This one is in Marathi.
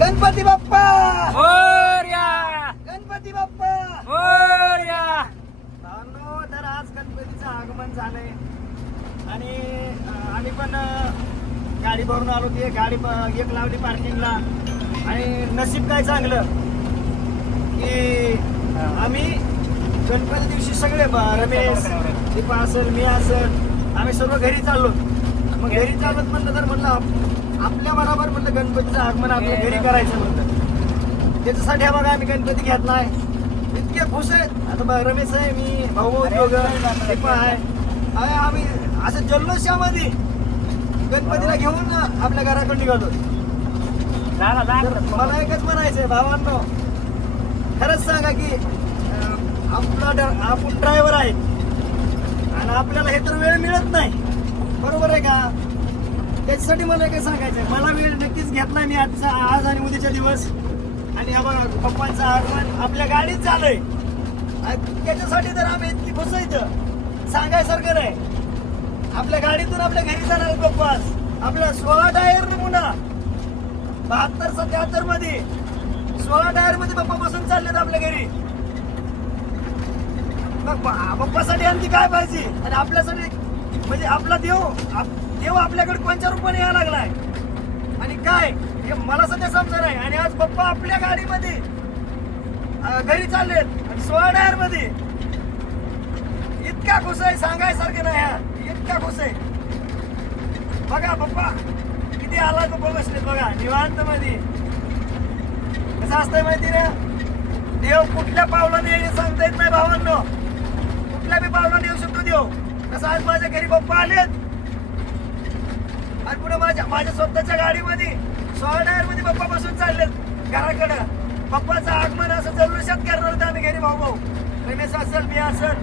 गणपती बाप्पा मोरया, गणपती बाप्पा मोरया. भावांनो, तर आज गणपतीचं आगमन झालंय आणि आम्ही पण गाडी भरून आलो. ती गाडी एक लावली पार्किंगला आणि नशीब काय चांगलं की आम्ही गणपती दिवशी सगळे रमेश दीपा असेल, मी असेल, आम्ही सर्व घरी चाललो. मग घरी चालत म्हणलं तर म्हणलं आपल्या बरोबर म्हणलं गणपतीचं आगमन आपल्या घरी करायचं म्हणलं. त्याच्यासाठी हा बघा आम्ही गणपती घेतलाय. इतके खुश आहेत. आता रमेश आहे, मी भाऊ दीपा आहे, आम्ही असं जल्लोषामध्ये गणपतीला घेऊन आपल्या घराकडे निघालो. तर मला एकच म्हणायचंय भावांनो, खरंच सांगा की आपण ड्रायव्हर आहे आणि आपल्याला हे तर वेळ मिळत नाही, बरोबर आहे का? त्याच्यासाठी मला काय सांगायचंय, मला वेळ नक्कीच घेतलाय मी आज आणि उद्याच्या दिवस. आणि हा बघा पप्पांचं आगमन आपल्या गाडीत झालंय. त्याच्यासाठी तर आम्ही इतकी खुश आहे सांगायसारखं नाही. आपल्या गाडीतून आपल्या घरी जाणार पप्पा आपल्या 16 टायर नमुना 72-77 मध्ये 16 टायर मध्ये पप्पा बसून चाललेत आपल्या घरी. पप्पासाठी आणखी काय पाहिजे? आणि आपल्यासाठी म्हणजे आपला देव आपल्याकडे कोणत्या रूपाने यायला लागलाय आणि काय हे मला सध्या समजा नाही. आणि आज पप्पा आपल्या गाडीमध्ये घरी चाललेत आणि 16 टायर मध्ये. इतका खुश आहे सांगायसारखं नाही यार, इतका खुश आहे. बघा पप्पा किती आला पप्पा बसलेत बघा निवांत मध्ये. कसं असतंय माहिती ना, देव कुठल्या पावलाने येईल सांगता येत नाही भावांनो. कुठल्या बी पावलाने येऊ शकतो देव. कसं आज माझ्या घरी पप्पा आलेत आणि पुढे माझ्या स्वतःच्या गाडीमध्ये 16 टायर मध्ये पप्पा बसून चाललेत घराकडं. पप्पाचं आगमन असं जल्लोषात करणार होतं आम्ही घरी भाऊ रमेश असेल, मी असेल,